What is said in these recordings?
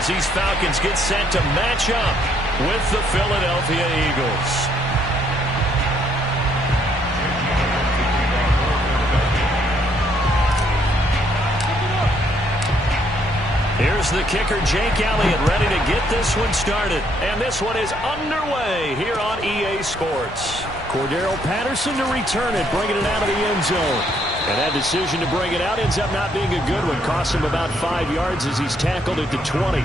as these Falcons get set to match up with the Philadelphia Eagles. Here's the kicker, Jake Elliott, ready to get this one started. And this one is underway here on EA Sports. Cordero Patterson to return it, bringing it out of the end zone. And that decision to bring it out ends up not being a good one. Cost him about 5 yards as he's tackled at the 20.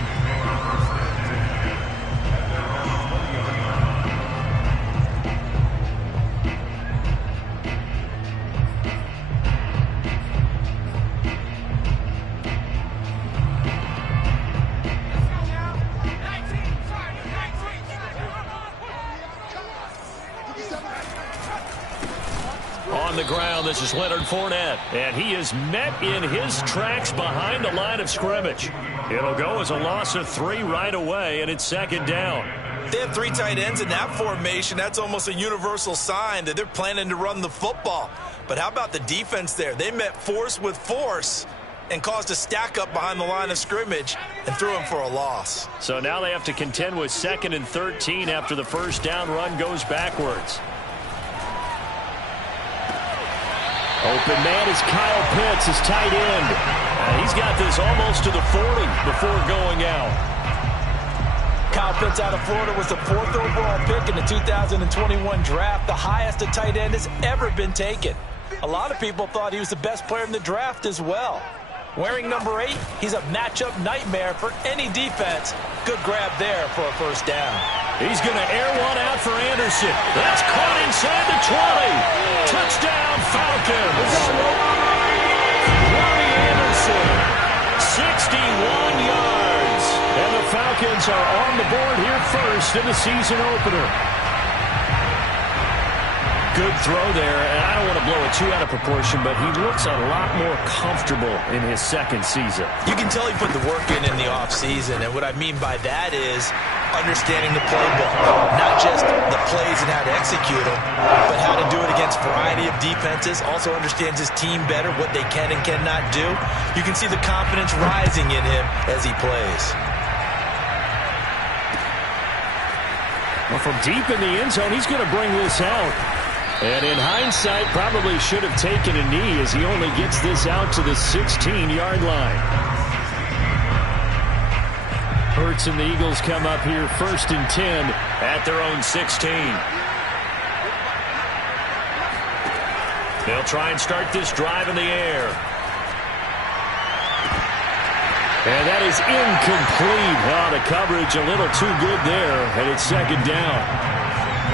On the ground, this is Leonard Fournette, and he is met in his tracks behind the line of scrimmage. It'll go as a loss of 3 right away, and it's second down. They have 3 tight ends in that formation. That's almost a universal sign that they're planning to run the football. But how about the defense there? They met force with force and caused a stack up behind the line of scrimmage and threw him for a loss. So now they have to contend with 2nd and 13 after the first down run goes backwards. Open man is Kyle Pitts, his tight end. He's got this almost to the 40 before going out. Kyle Pitts out of Florida was the 4th overall pick in the 2021 draft, the highest a tight end has ever been taken. A lot of people thought he was the best player in the draft as well. Wearing number 8, he's a matchup nightmare for any defense. Good grab there for a first down. He's going to air one out for Anderson. That's caught inside the 20. Touchdown, Falcons. Robbie Anderson, 61 yards. And the Falcons are on the board here first in the season opener. Good throw there, and I don't want to blow it too out of proportion, but he looks a lot more comfortable in his second season. You can tell he put the work in the offseason, and what I mean by that is understanding the playbook. Not just the plays and how to execute them, but how to do it against a variety of defenses. Also understands his team better, what they can and cannot do. You can see the confidence rising in him as he plays. Well, from deep in the end zone, he's going to bring this out. And in hindsight, probably should have taken a knee as he only gets this out to the 16-yard line. Hurts and the Eagles come up here 1st and 10 at their own 16. They'll try and start this drive in the air. And that is incomplete. Oh, the coverage a little too good there, and it's second down.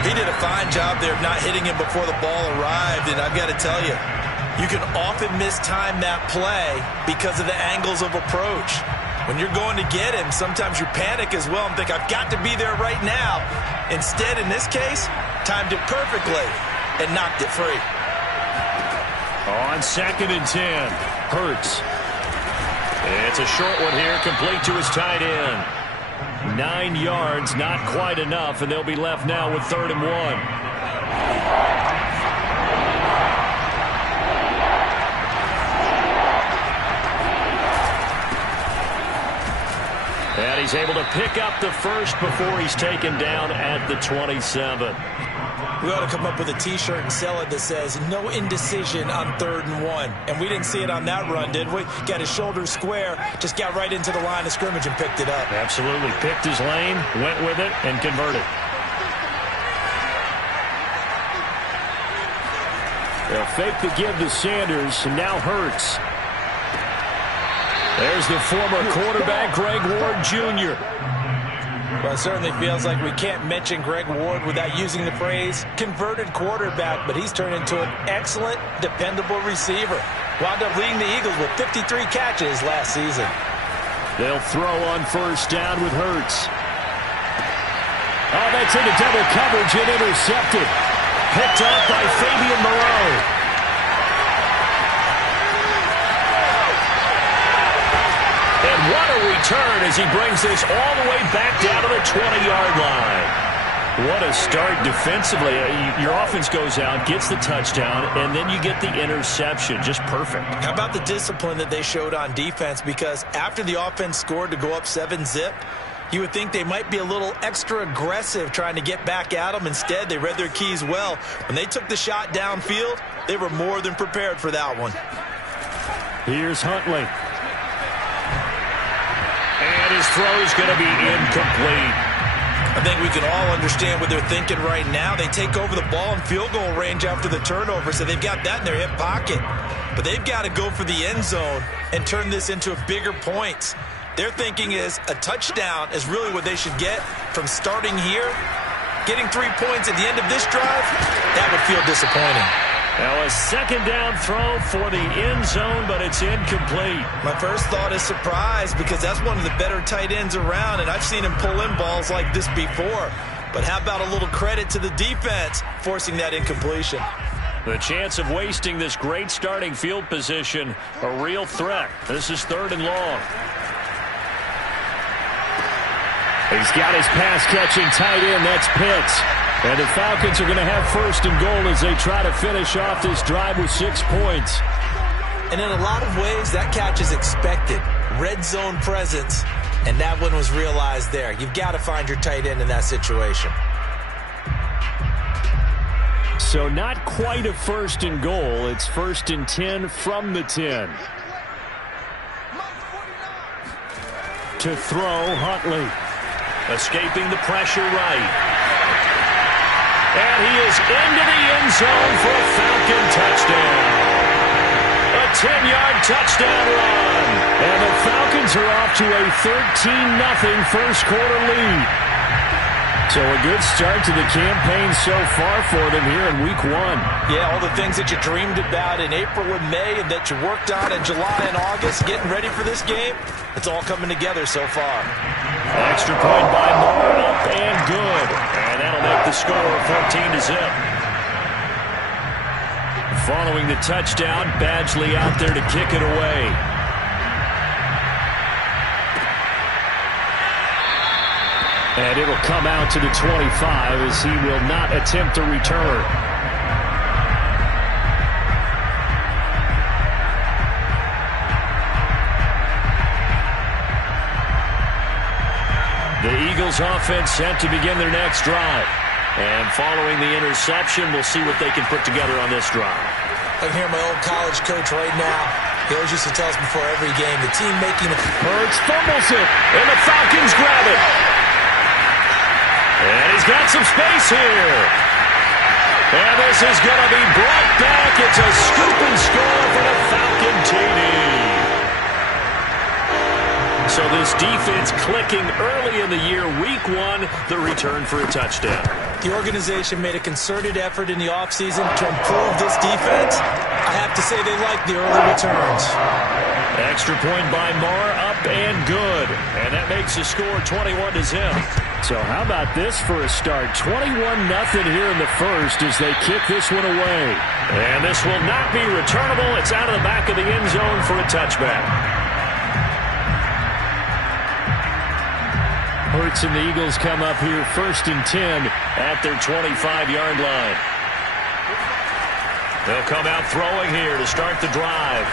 He did a fine job there of not hitting him before the ball arrived, and I've got to tell you, you can often mistime that play because of the angles of approach. When you're going to get him, sometimes you panic as well and think, I've got to be there right now. Instead, in this case, timed it perfectly and knocked it free. On 2nd and 10, Hurts. It's a short one here, complete to his tight end. 9 yards, not quite enough, and they'll be left now with 3rd and 1. And he's able to pick up the first before he's taken down at the 27. We ought to come up with a T-shirt and sell it that says, no indecision on 3rd and 1. And we didn't see it on that run, did we? Got his shoulders square, just got right into the line of scrimmage and picked it up. Absolutely. Picked his lane, went with it, and converted. They'll fake the give to Sanders, and now Hurts. There's the former quarterback, Greg Ward Jr. Well, it certainly feels like we can't mention Greg Ward without using the phrase converted quarterback, but he's turned into an excellent, dependable receiver. Wound up leading the Eagles with 53 catches last season. They'll throw on 1st down with Hurts. Oh, that's into double coverage and intercepted. Picked up by Fabian Moreau. And what a return as he brings this all the way back down to the 20-yard line. What a start defensively. Your offense goes out, gets the touchdown, and then you get the interception. Just perfect. How about the discipline that they showed on defense? Because after the offense scored to go up 7-zip, you would think they might be a little extra aggressive trying to get back at them. Instead, they read their keys well. When they took the shot downfield, they were more than prepared for that one. Here's Huntley. And his throw is going to be incomplete. I think we can all understand what they're thinking right now. They take over the ball in field goal range after the turnover, so they've got that in their hip pocket. But they've got to go for the end zone and turn this into bigger points. Their thinking is a touchdown is really what they should get from starting here. Getting 3 points at the end of this drive, that would feel disappointing. Now a second down throw for the end zone, but it's incomplete. My first thought is surprise because that's one of the better tight ends around, and I've seen him pull in balls like this before. But how about a little credit to the defense forcing that incompletion? The chance of wasting this great starting field position, a real threat. This is 3rd and long. He's got his pass-catching tight end. That's Pitts. And the Falcons are going to have 1st and goal as they try to finish off this drive with 6 points. And in a lot of ways, that catch is expected. Red zone presence, and that one was realized there. You've got to find your tight end in that situation. So not quite a 1st and goal. It's 1st and 10 from the 10. To throw, Huntley. Escaping the pressure right. And he is into the end zone for a Falcon touchdown. A 10-yard touchdown run. And the Falcons are off to a 13-0 first quarter lead. So a good start to the campaign so far for them here in week 1. Yeah, all the things that you dreamed about in April and May and that you worked on in July and August, getting ready for this game, it's all coming together so far. Extra point by Moore, up and good. And that'll make the score 14-0. Following the touchdown, Badgley out there to kick it away. And it'll come out to the 25 as he will not attempt a return. The Eagles offense set to begin their next drive. And following the interception, we'll see what they can put together on this drive. I can hear my old college coach right now. He always used to tell us before every game, the team making it. Hurts fumbles it, and the Falcons grab it. And he's got some space here. And this is going to be brought back. It's a scoop and score for the Falcon TD. So this defense clicking early in the year, week 1, the return for a touchdown. The organization made a concerted effort in the offseason to improve this defense. I have to say they like the early returns. Extra point by Moore, up and good. And that makes the score 21-0. So how about this for a start? 21-0 here in the first as they kick this one away. And this will not be returnable. It's out of the back of the end zone for a touchback. Hurts and the Eagles come up here 1st and 10 at their 25-yard line. They'll come out throwing here to start the drive.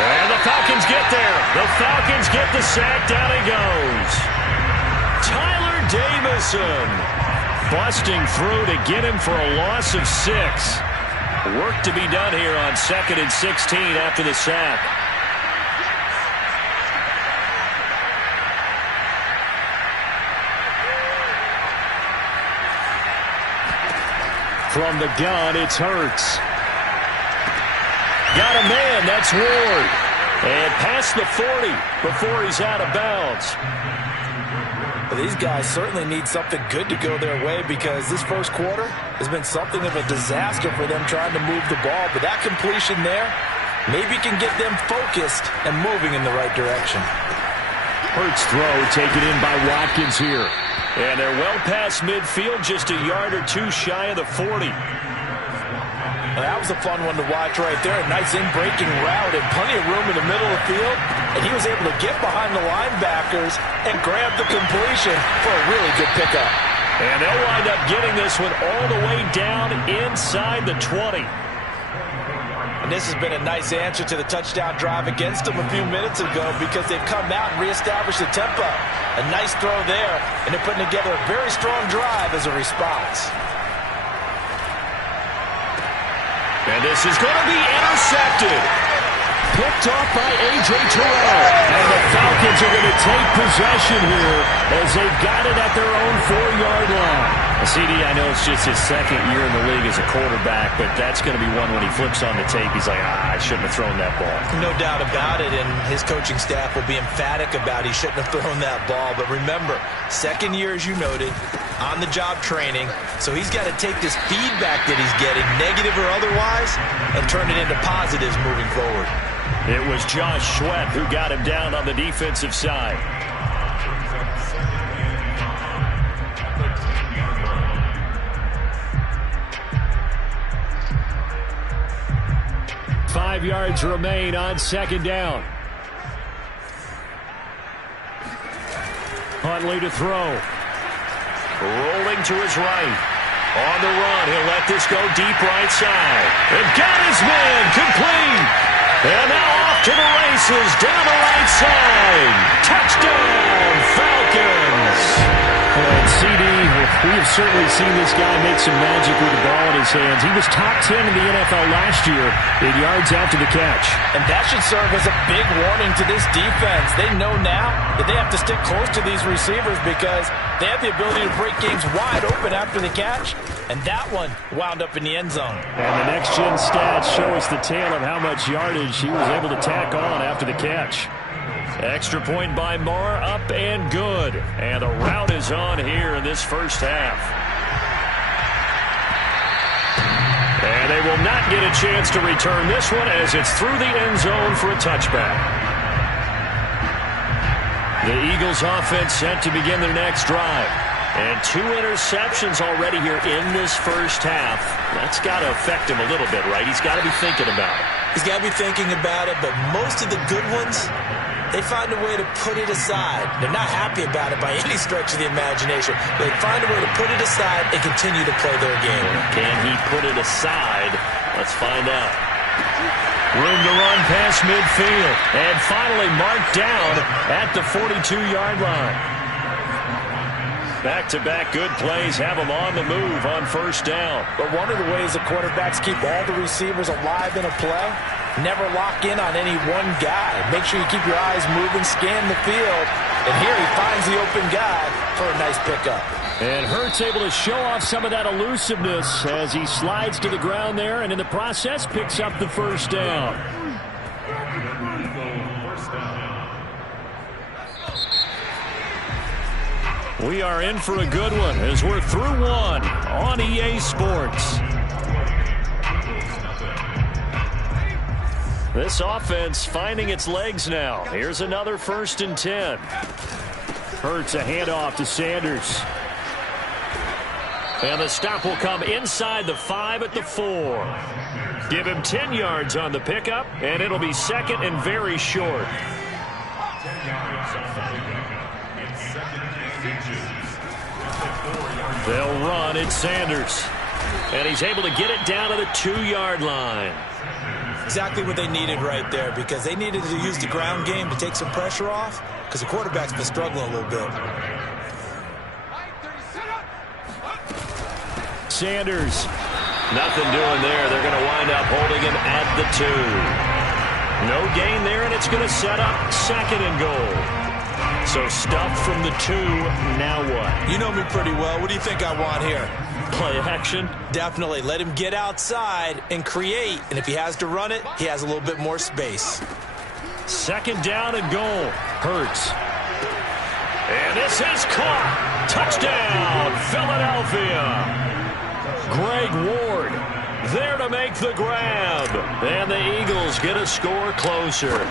And the Falcons get there. The Falcons get the sack. Down he goes. Tyler Davison busting through to get him for a loss of 6. Work to be done here on 2nd and 16 after the sack. From the gun, it's Hurts. Got a man, that's Ward. And past the 40 before he's out of bounds. Well, these guys certainly need something good to go their way because this first quarter has been something of a disaster for them trying to move the ball. But that completion there maybe can get them focused and moving in the right direction. Hurts throw taken in by Watkins here. And they're well past midfield, just a yard or 2 shy of the 40. Well, that was a fun one to watch right there. A nice in-breaking route and plenty of room in the middle of the field. And he was able to get behind the linebacker blockers and grabbed the completion for a really good pickup. And they'll wind up getting this one all the way down inside the 20. And this has been a nice answer to the touchdown drive against them a few minutes ago because they've come out and reestablished the tempo. A nice throw there, and they're putting together a very strong drive as a response. And this is going to be intercepted. Picked off by A.J. Terrell. And the Falcons are going to take possession here as they've got it at their own 4-yard line. CD, I know it's just his second year in the league as a quarterback, but that's going to be one when he flips on the tape. He's like, I shouldn't have thrown that ball. No doubt about it, and his coaching staff will be emphatic about he shouldn't have thrown that ball. But remember, second year, as you noted, on-the-job training, so he's got to take this feedback that he's getting, negative or otherwise, and turn it into positives moving forward. It was Josh Sweat who got him down on the defensive side. Five yards remain on second down. Huntley to throw. Rolling to his right. On the run, he'll let this go deep right side. And got his man complete. And now off to the races down the right side. Touchdown, Falcons. And CD, we have certainly seen this guy make some magic with the ball in his hands. He was top 10 in the NFL last year in yards after the catch. And that should serve as a big warning to this defense. They know now that they have to stick close to these receivers because they have the ability to break games wide open after the catch. And that one wound up in the end zone. And the next-gen stats show us the tale of how much yardage he was able to tack on after the catch. Extra point by Moore, up and good. And the route is on here in this first half. And they will not get a chance to return this one as it's through the end zone for a touchback. The Eagles offense set to begin their next drive. And 2 interceptions already here in this first half. That's got to affect him a little bit, right? He's got to be thinking about it. He's got to be thinking about it, but most of the good ones, they find a way to put it aside. They're not happy about it by any stretch of the imagination. They find a way to put it aside and continue to play their game. Can he put it aside? Let's find out. Room to run past midfield. And finally marked down at the 42-yard line. Back-to-back good plays have them on the move on first down. But one of the ways the quarterbacks keep all the receivers alive in a play, never lock in on any one guy. Make sure you keep your eyes moving, scan the field. And here he finds the open guy for a nice pickup. And Hurts able to show off some of that elusiveness as he slides to the ground there and in the process picks up the first down. We are in for a good one as we're through one on EA Sports. This offense finding its legs now. Here's another 1st and 10. Hurts a handoff to Sanders. And the stop will come inside the 5 at the 4. Give him 10 yards on the pickup, and it'll be second and very short. They'll run at Sanders. And he's able to get it down to the 2-yard line. Exactly what they needed right there because they needed to use the ground game to take some pressure off because the quarterback's been struggling a little bit. Sanders. Nothing doing there. They're going to wind up holding him at the 2. No gain there, and it's going to set up 2nd and goal. So stuff from the 2. Now what? You know me pretty well. What do you think I want here? Play action? Definitely. Let him get outside and create. And if he has to run it, he has a little bit more space. 2nd down and goal. Hurts. And this is caught. Touchdown, Philadelphia. Greg Ward there to make the grab. And the Eagles get a score closer.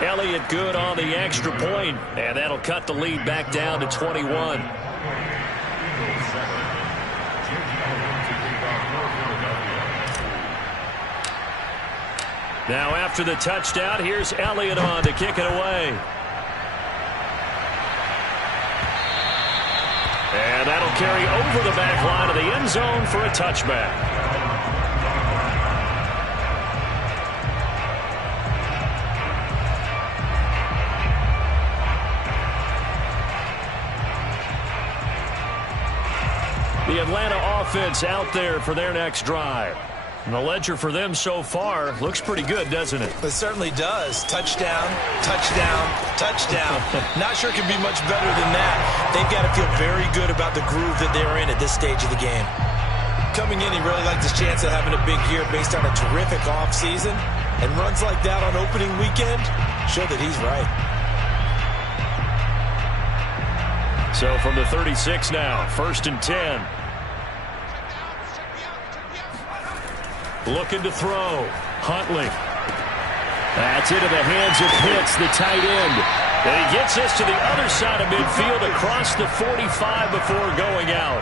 Elliott good on the extra point, and that'll cut the lead back down to 21. Now after the touchdown, here's Elliott on to kick it away. And that'll carry over the back line of the end zone for a touchback. The Atlanta offense out there for their next drive. And the ledger for them so far looks pretty good, doesn't it? It certainly does. Touchdown, touchdown, touchdown. Not sure it can be much better than that. They've got to feel very good about the groove that they're in at this stage of the game. Coming in, he really liked his chance of having a big year based on a terrific offseason. And runs like that on opening weekend show that he's right. So from the 36 now, 1st and 10. Looking to throw. Huntley. That's into the hands of Pitts, the tight end. And he gets this to the other side of midfield across the 45 before going out.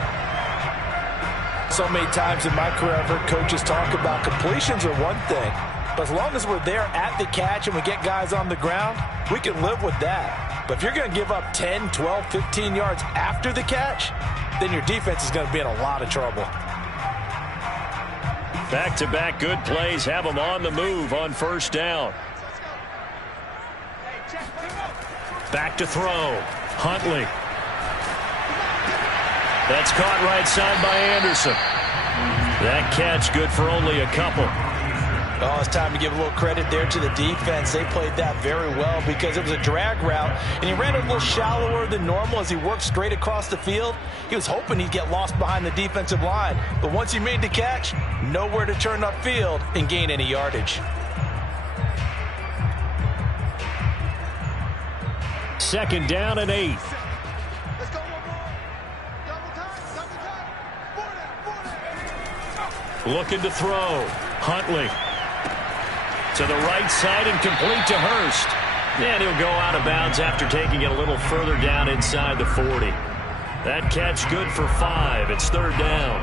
So many times in my career I've heard coaches talk about completions are one thing. But as long as we're there at the catch and we get guys on the ground, we can live with that. But if you're going to give up 10, 12, 15 yards after the catch, then your defense is going to be in a lot of trouble. Back-to-back good plays have them on the move on 1st down. Back to throw. Huntley. That's caught right side by Anderson. That catch good for only a couple. Oh, it's time to give a little credit there to the defense. They played that very well because it was a drag route, and he ran a little shallower than normal as he worked straight across the field. He was hoping he'd get lost behind the defensive line, but once he made the catch, nowhere to turn upfield and gain any yardage. 2nd down and 8. Looking to throw. Huntley. To the right side and complete to Hurst. And he'll go out of bounds after taking it a little further down inside the 40. That catch good for 5. It's 3rd down.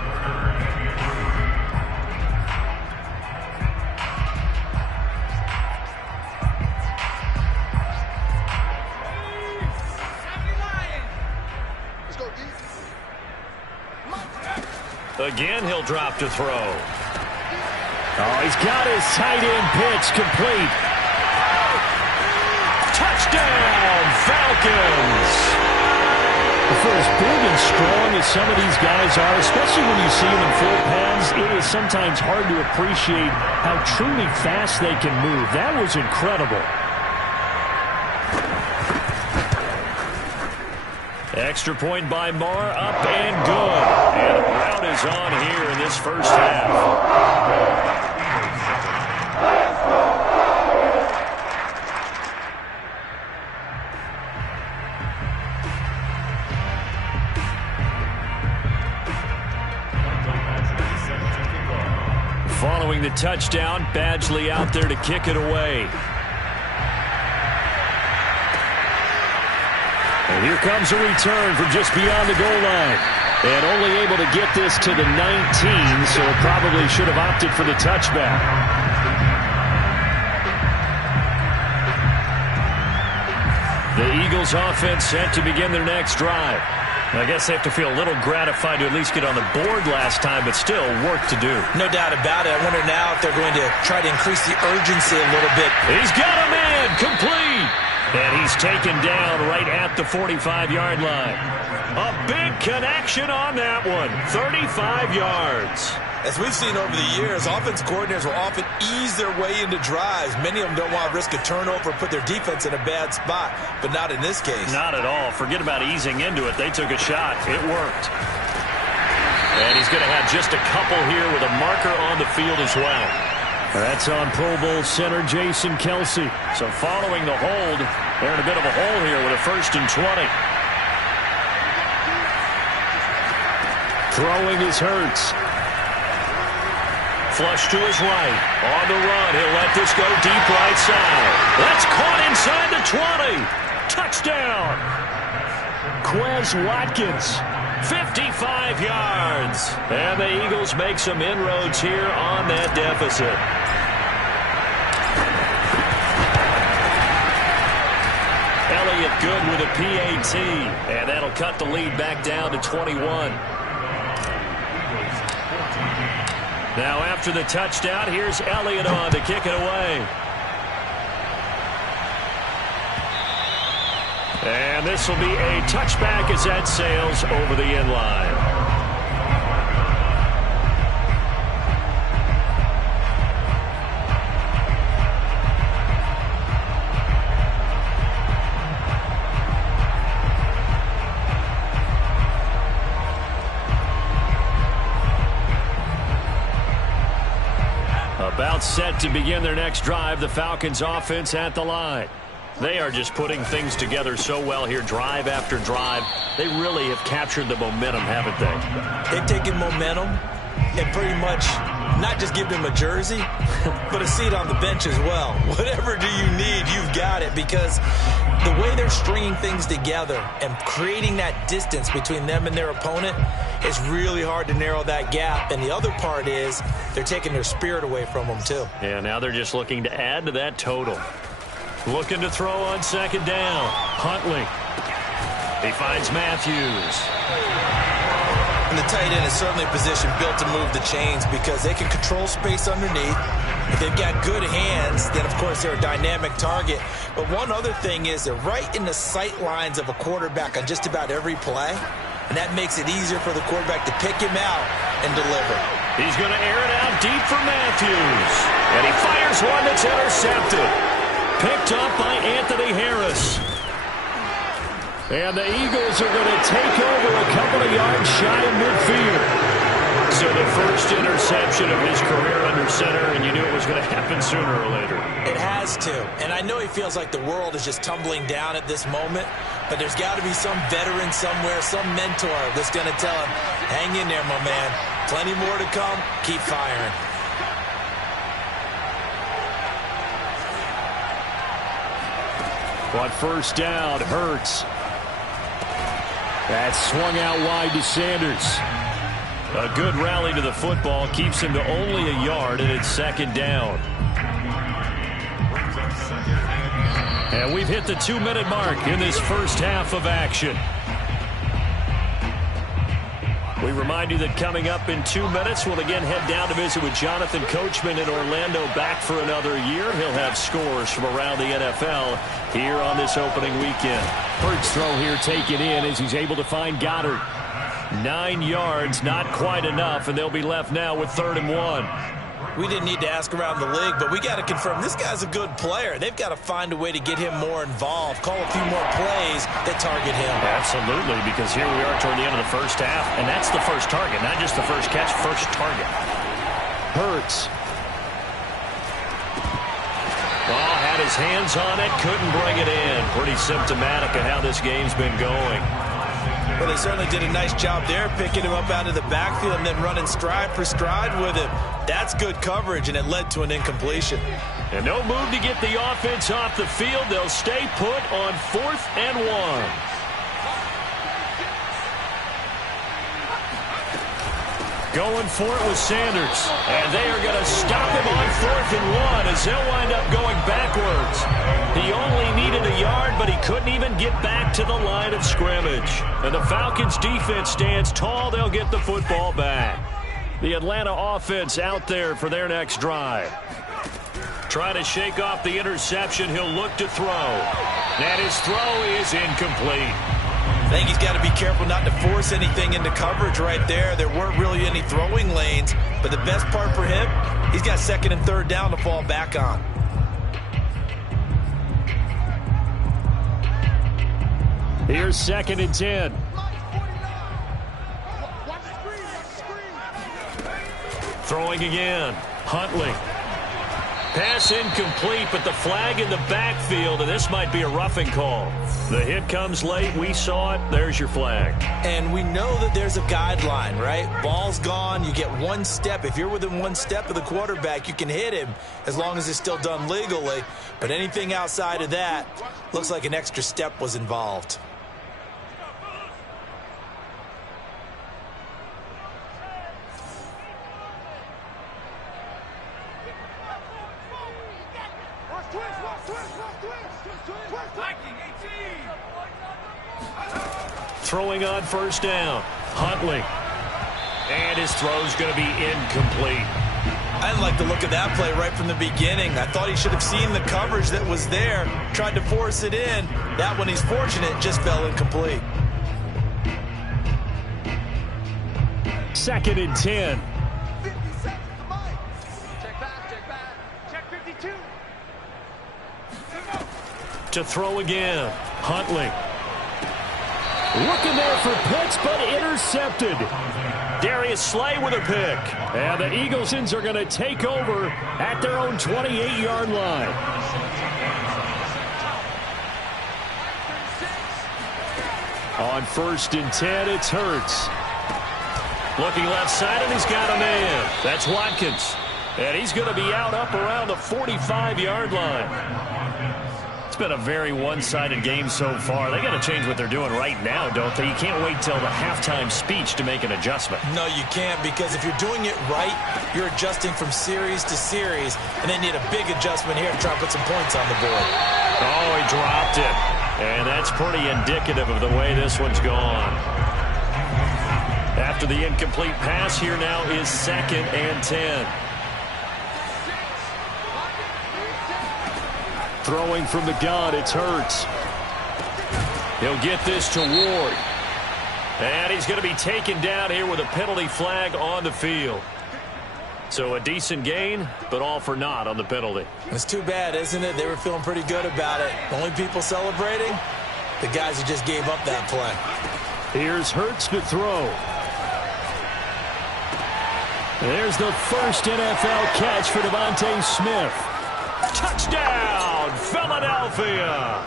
Again, he'll drop to throw. Oh, he's got his tight end pitch complete. Touchdown, Falcons! For as big and strong as some of these guys are, especially when you see them in full pads, it is sometimes hard to appreciate how truly fast they can move. That was incredible. Extra point by Marr, up and good. And a rout is on here in this 1st half. Following the touchdown, Badgley out there to kick it away. And here comes a return from just beyond the goal line. And only able to get this to the 19, so it probably should have opted for the touchback. The Eagles offense set to begin their next drive. I guess they have to feel a little gratified to at least get on the board last time, but still work to do. No doubt about it. I wonder now if they're going to try to increase the urgency a little bit. He's got a man complete. And he's taken down right at the 45-yard line. A big connection on that one. 35 yards. As we've seen over the years, offense coordinators will often ease their way into drives. Many of them don't want to risk a turnover or put their defense in a bad spot, but not in this case. Not at all. Forget about easing into it. They took a shot. It worked. And he's going to have just a couple here with a marker on the field as well. That's on Pro Bowl center Jason Kelce. So following the hold, they're in a bit of a hole here with a 1st and 20. Throwing is Hurts. Flush to his right. On the run. He'll let this go deep right side. That's caught inside the 20. Touchdown. Quez Watkins. 55 yards. And the Eagles make some inroads here on that deficit. Elliott good with a PAT. And that'll cut the lead back down to 21. Now after the touchdown, here's Elliott on to kick it away. And this will be a touchback as that sails over the end line. About set to begin their next drive, the Falcons offense at the line. They are just putting things together so well here, drive after drive. They really have captured the momentum, haven't they? They've taken momentum and pretty much not just give them a jersey, but a seat on the bench as well. Whatever do you need, you've got it, because the way they're stringing things together and creating that distance between them and their opponent is really hard to narrow that gap. And the other part is they're taking their spirit away from them, too. Yeah, now they're just looking to add to that total. Looking to throw on second down. Huntley. He finds Matthews. And the tight end is certainly a position built to move the chains because they can control space underneath. If they've got good hands, then, of course, they're a dynamic target. But one other thing is they're right in the sight lines of a quarterback on just about every play. And that makes it easier for the quarterback to pick him out and deliver. He's going to air it out deep for Matthews. And he fires one that's intercepted. Picked up by Anthony Harris. And the Eagles are going to take over a couple of yards shy of midfield. So the first interception of his career under center, and you knew it was going to happen sooner or later. It has to. And I know he feels like the world is just tumbling down at this moment, but there's got to be some veteran somewhere, some mentor that's going to tell him, hang in there, my man. Plenty more to come. Keep firing. On first down, Hurts. That's swung out wide to Sanders. A good rally to the football keeps him to only a yard, and it's second down. And we've hit the 2-minute mark in this first half of action. We remind you that coming up in 2 minutes, we'll again head down to visit with Jonathan Coachman in Orlando, back for another year. He'll have scores from around the NFL here on this opening weekend. Hurts throw here taken in as he's able to find Goddard. 9 yards, not quite enough, and they'll be left now with 3rd and 1. We didn't need to ask around the league, but we got to confirm this guy's a good player. They've got to find a way to get him more involved, call a few more plays that target him. Absolutely, because here we are toward the end of the first half, and that's the first target, not just the first catch, first target. Hurts. Ball had his hands on it, couldn't bring it in. Pretty symptomatic of how this game's been going. Well, they certainly did a nice job there, picking him up out of the backfield and then running stride for stride with him. That's good coverage, and it led to an incompletion. And no move to get the offense off the field. They'll stay put on 4th and 1. Going for it with Sanders. And they are going to stop him on 4th and 1 as they'll wind up going backwards. He only needed a yard, but he couldn't even get back to the line of scrimmage. And the Falcons defense stands tall. They'll get the football back. The Atlanta offense out there for their next drive. Trying to shake off the interception. He'll look to throw. And his throw is incomplete. I think he's got to be careful not to force anything into coverage right there. There weren't really any throwing lanes, but the best part for him, he's got 2nd and 3rd down to fall back on. Here's 2nd and 10. Throwing again. Huntley. Pass incomplete, but the flag in the backfield, and this might be a roughing call. The hit comes late. We saw it. There's your flag. And we know that there's a guideline, right? Ball's gone. You get 1 step. If you're within 1 step of the quarterback, you can hit him as long as it's still done legally. But anything outside of that looks like an extra step was involved. Viking 18. Throwing on first down. Huntley. And his throw's going to be incomplete. I didn't like the look of that play right from the beginning. I thought he should have seen the coverage that was there, tried to force it in. That one, he's fortunate, just fell incomplete. 2nd and 10. Check 52. To throw again. Huntley. Looking there for Pitts, but intercepted. Darius Slay with a pick. And the Eaglesons are going to take over at their own 28-yard line. On 1st and 10, it's Hurts. Looking left side, and he's got a man. That's Watkins. And he's going to be out up around the 45-yard line. It's been a very one-sided game so far. They got to change what they're doing right now, don't they? You can't wait till the halftime speech to make an adjustment. No, you can't, because if you're doing it right, you're adjusting from series to series, and they need a big adjustment here to try to put some points on the board. Oh, he dropped it. And that's pretty indicative of the way this one's gone. After the incomplete pass, here now is 2nd and 10. Throwing from the gun, it's Hurts. He'll get this to Ward. And he's going to be taken down here with a penalty flag on the field. So a decent gain, but all for naught on the penalty. It's too bad, isn't it? They were feeling pretty good about it. The only people celebrating, the guys who just gave up that play. Here's Hurts to throw. There's the first NFL catch for Devontae Smith. Touchdown, Philadelphia!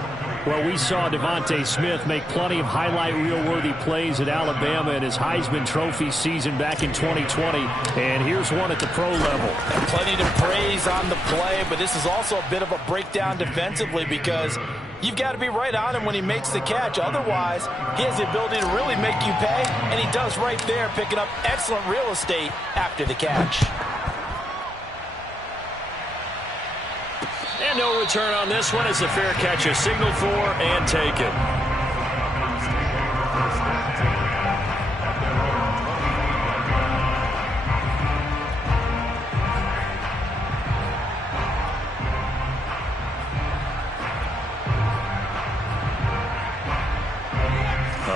Well, we saw Devontae Smith make plenty of highlight reel-worthy plays at Alabama in his Heisman Trophy season back in 2020. And here's one at the pro level. And plenty to praise on the play, but this is also a bit of a breakdown defensively because you've got to be right on him when he makes the catch. Otherwise, he has the ability to really make you pay, and he does right there, picking up excellent real estate after the catch. And no return on this one as the fair catch is signaled for and taken.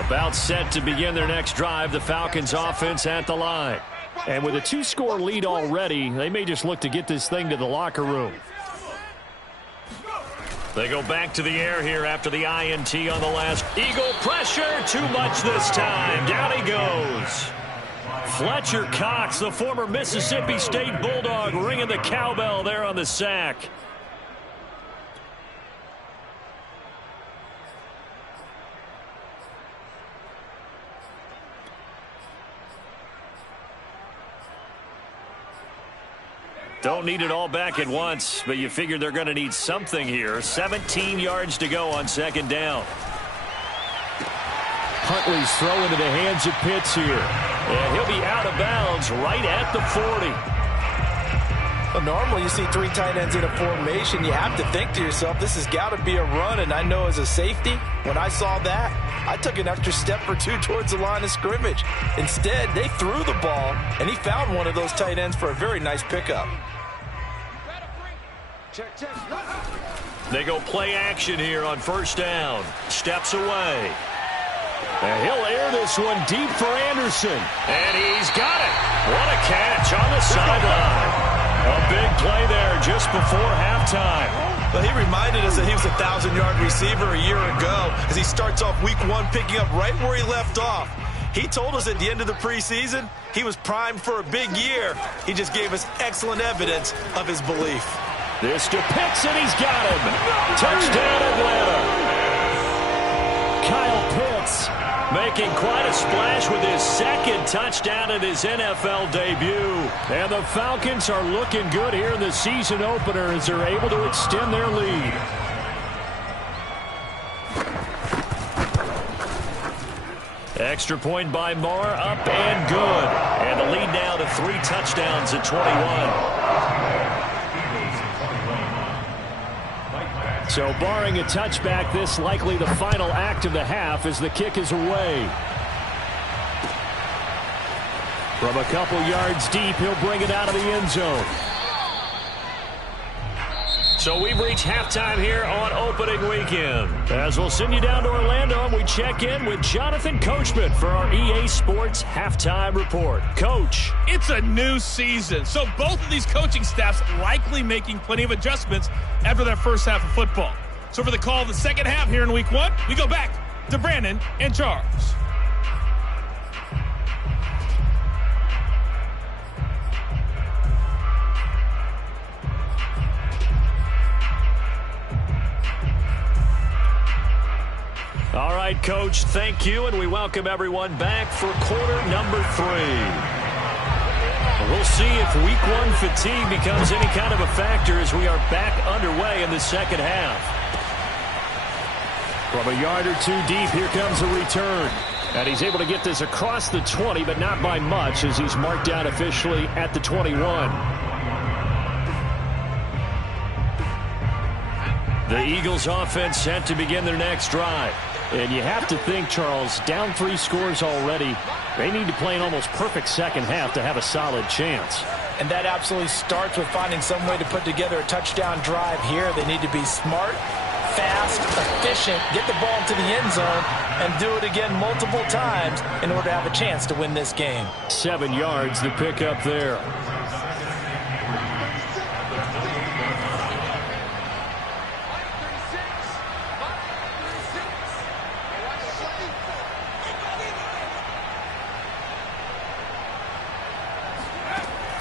About set to begin their next drive, the Falcons offense at the line. And with a 2-score lead already, they may just look to get this thing to the locker room. They go back to the air here after the INT on the last. Eagle pressure, too much this time. Down he goes. Fletcher Cox, the former Mississippi State Bulldog, ringing the cowbell there on the sack. Don't need it all back at once, but you figure they're going to need something here. 17 yards to go on 2nd down. Huntley's throw into the hands of Pitts here. And he'll be out of bounds right at the 40. Well, normally you see 3 tight ends in a formation. You have to think to yourself, this has got to be a run. And I know as a safety, when I saw that, I took an extra step or 2 towards the line of scrimmage. Instead, they threw the ball, and he found one of those tight ends for a very nice pickup. They go play action here on 1st down. Steps away. And he'll air this one deep for Anderson. And he's got it. What a catch on the sideline. A big play there just before halftime. But he reminded us that he was a 1,000-yard receiver a year ago as he starts off week 1 picking up right where he left off. He told us at the end of the preseason he was primed for a big year. He just gave us excellent evidence of his belief. This to Pitts, and he's got him. Touchdown, Atlanta. Kyle Pitts making quite a splash with his 2nd touchdown in his NFL debut. And the Falcons are looking good here in the season opener as they're able to extend their lead. Extra point by Moore, up and good. And the lead now to 3 touchdowns at 21. So barring a touchback, this likely the final act of the half as the kick is away. From a couple yards deep, he'll bring it out of the end zone. So we've reached halftime here on opening weekend. As we'll send you down to Orlando, and we check in with Jonathan Coachman for our EA Sports Halftime Report. Coach. It's a new season, so both of these coaching staffs likely making plenty of adjustments after their first half of football. So for the call of the second half here in week one, we go back to Brandon and Charles. All right, Coach, thank you, and we welcome everyone back for quarter number 3. We'll see if week one fatigue becomes any kind of a factor as we are back underway in the second half. From a yard or two deep, here comes a return. And he's able to get this across the 20, but not by much as he's marked down officially at the 21. The Eagles offense set to begin their next drive. And you have to think, Charles, down 3 scores already. They need to play an almost perfect second half to have a solid chance. And that absolutely starts with finding some way to put together a touchdown drive here. They need to be smart, fast, efficient, get the ball into the end zone, and do it again multiple times in order to have a chance to win this game. 7 yards to pick up there.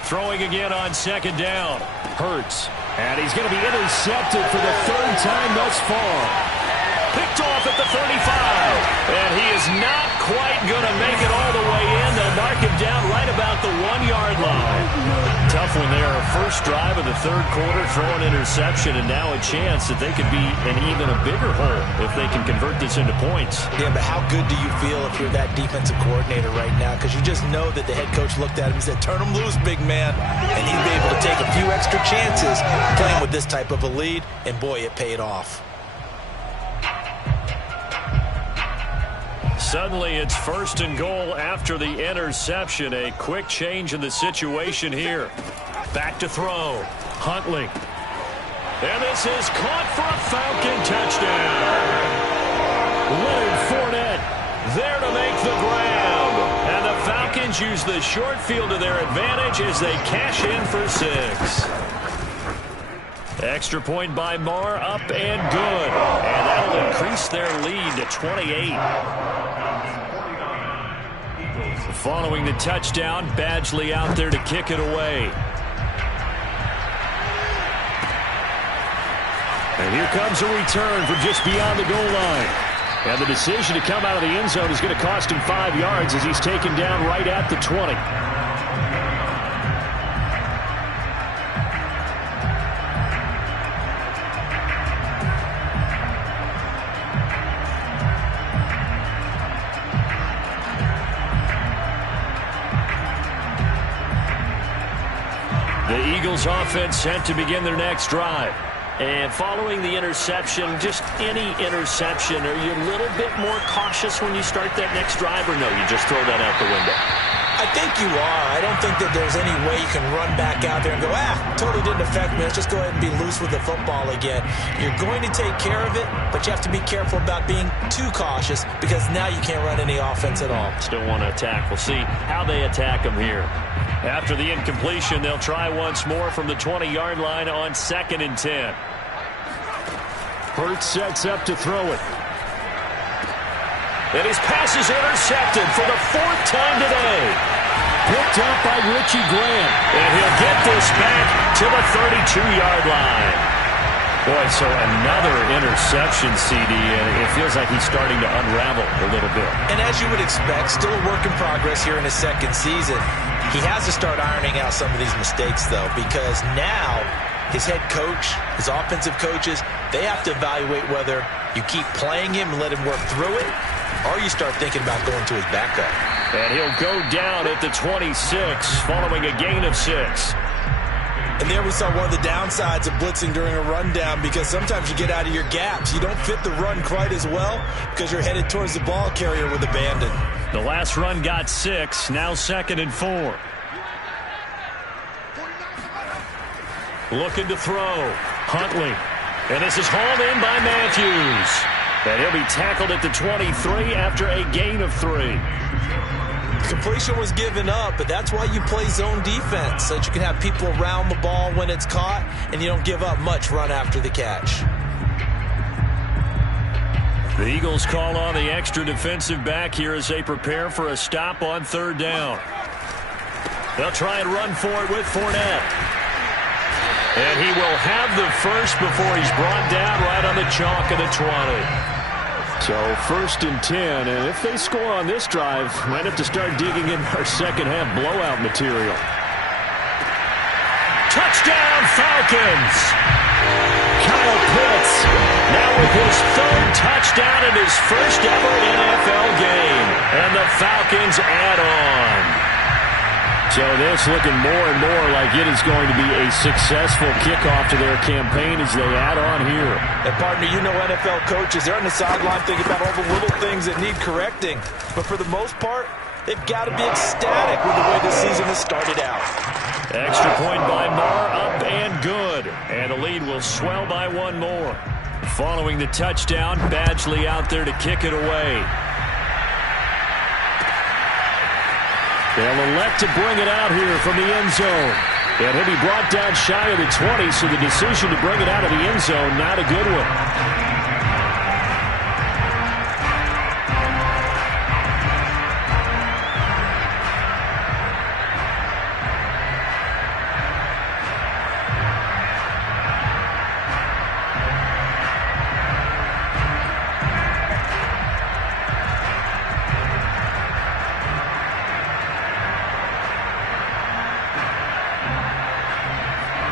Throwing again on second down. Hurts. And he's going to be intercepted for the 3rd time thus far. Picked off at the 35. And he is not quite going to make it all the way in. They'll mark him down right about the 1-yard line. Tough one there. First drive of the 3rd quarter, throwing interception, and now a chance that they could be in even a bigger hole if they can convert this into points. Yeah, but how good do you feel if you're that defensive coordinator right now? Because you just know that the head coach looked at him and said, turn him loose, big man. And he'd be able to take a few extra chances playing with this type of a lead, and boy, it paid off. Suddenly, it's 1st and goal after the interception. A quick change in the situation here. Back to throw. Huntley. And this is caught for a Falcon touchdown. Leonard Fournette there to make the grab. And the Falcons use the short field to their advantage as they cash in for 6. Extra point by Marr, up and good. And that'll increase their lead to 28. Following the touchdown, Badgley out there to kick it away. And here comes a return from just beyond the goal line. And the decision to come out of the end zone is going to cost him 5 yards as he's taken down right at the 20. The Eagles offense set to begin their next drive. And following the interception, just any interception, are you a little bit more cautious when you start that next drive, or no, you just throw that out the window? I think you are. I don't think that there's any way you can run back out there and go, totally didn't affect me. Let's just go ahead and be loose with the football again. You're going to take care of it, but you have to be careful about being too cautious because now you can't run any offense at all. Still want to attack. We'll see how they attack them here. After the incompletion, they'll try once more from the 20-yard line on 2nd and 10. Hurts sets up to throw it. And his pass is intercepted for the 4th time today. Picked up by Richie Grant. And he'll get this back to the 32-yard line. Boy, so another interception, CD, and it feels like he's starting to unravel a little bit. And as you would expect, still a work in progress here in his 2nd season. He has to start ironing out some of these mistakes, though, because now his head coach, his offensive coaches, they have to evaluate whether you keep playing him and let him work through it, or you start thinking about going to his backup. And he'll go down at the 26 following a gain of 6. And there we saw one of the downsides of blitzing during a rundown, because sometimes you get out of your gaps. You don't fit the run quite as well because you're headed towards the ball carrier with abandon. The last run got 6, now 2nd and 4. Looking to throw. Huntley. And this is hauled in by Matthews. And he'll be tackled at the 23 after a gain of 3. Completion was given up, but that's why you play zone defense, so that you can have people around the ball when it's caught, and you don't give up much run after the catch. The Eagles call on the extra defensive back here as they prepare for a stop on 3rd down. They'll try and run for it with Fournette. And he will have the first before he's brought down right on the chalk of the 20. So 1st and 10, and if they score on this drive, might have to start digging in our second-half blowout material. Touchdown, Falcons! Kyle Pitts now with his 3rd touchdown in his first ever NFL game. And the Falcons add on. So this looking more and more like it is going to be a successful kickoff to their campaign as they add on here. And partner, you know NFL coaches, they're on the sideline thinking about all the little things that need correcting. But for the most part, they've got to be ecstatic with the way the season has started out. Extra point by Marr, up and good. And the lead will swell by 1 more. Following the touchdown, Badgley out there to kick it away. They'll elect to bring it out here from the end zone. And he'll be brought down shy of the 20, so the decision to bring it out of the end zone, not a good one.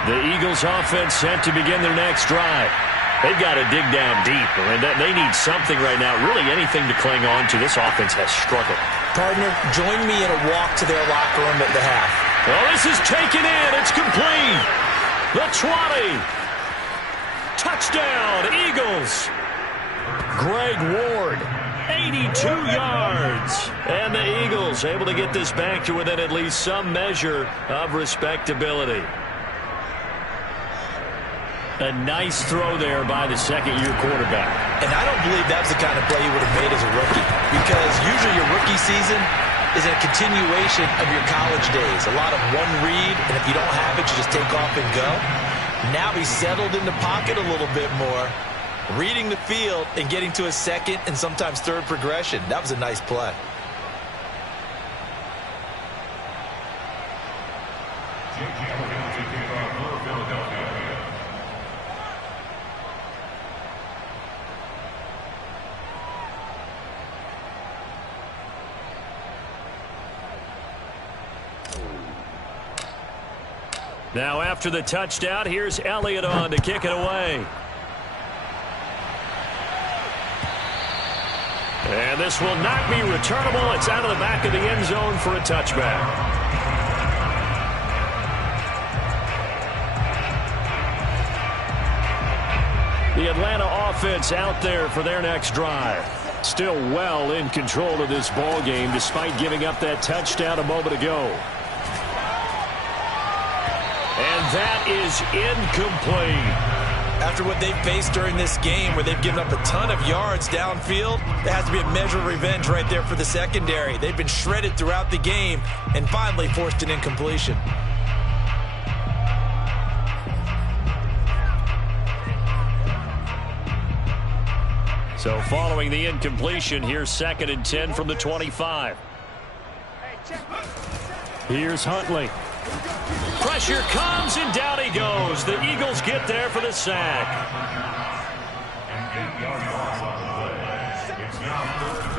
The Eagles offense set to begin their next drive. They've got to dig down deep, and they need something right now, really anything to cling on to. This offense has struggled. Partner, join me in a walk to their locker room at the half. Well, this is taken in. It's complete. The 20. Touchdown, Eagles. Greg Ward, 82 yards. And the Eagles able to get this back to within at least some measure of respectability. A nice throw there by the second-year quarterback. And I don't believe that's the kind of play he would have made as a rookie, because usually your rookie season is a continuation of your college days. A lot of one read, and if you don't have it, you just take off and go. Now he's settled in the pocket a little bit more, reading the field and getting to a second and sometimes third progression. That was a nice play. Now after the touchdown, here's Elliott on to kick it away. And this will not be returnable. It's out of the back of the end zone for a touchback. The Atlanta offense out there for their next drive. Still well in control of this ball game despite giving up that touchdown a moment ago. And that is incomplete. After what they've faced during this game, where they've given up a ton of yards downfield, there has to be a measure of revenge right there for the secondary. They've been shredded throughout the game and finally forced an incompletion. So following the incompletion, here's 2nd and 10 from the 25. Here's Huntley. Pressure comes, and down he goes. The Eagles get there for the sack.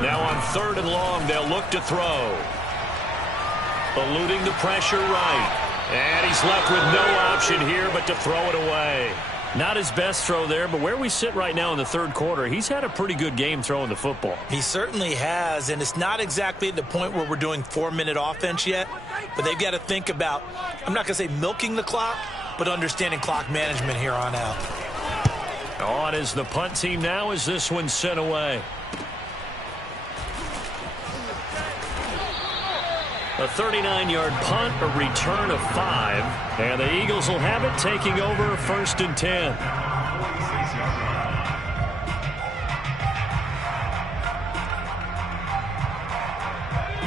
Now on 3rd and long, they'll look to throw. Eluding the pressure right. And he's left with no option here but to throw it away. Not his best throw there, but where we sit right now in the 3rd quarter, he's had a pretty good game throwing the football. He certainly has, and it's not exactly at the point where we're doing 4-minute offense yet, but they've got to think about, I'm not going to say milking the clock, but understanding clock management here on out. On is the punt team now as this one's sent away. A 39-yard punt, a return of 5. And the Eagles will have it, taking over 1st and 10.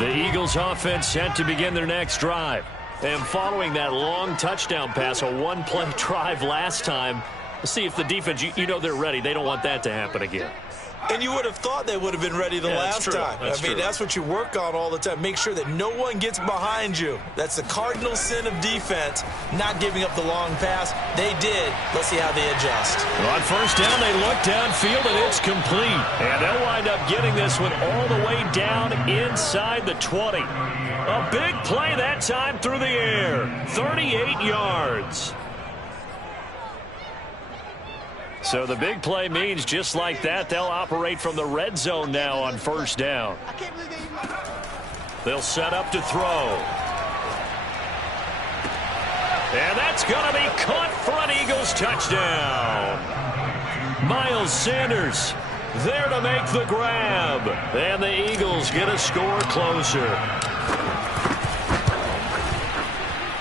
The Eagles offense set to begin their next drive. And following that long touchdown pass, a one-play drive last time, let's see if the defense, you know they're ready. They don't want that to happen again. And you would have thought they would have been ready the last time. That's what you work on all the time. Make sure that no one gets behind you. That's the cardinal sin of defense, not giving up the long pass. They did. Let's see how they adjust. On 1st down, they look downfield, and it's complete. And they'll wind up getting this one all the way down inside the 20. A big play that time through the air. 38 yards. So the big play means just like that, they'll operate from the red zone now on 1st down. They'll set up to throw. And that's going to be caught for an Eagles touchdown. Miles Sanders there to make the grab. And the Eagles get a score closer.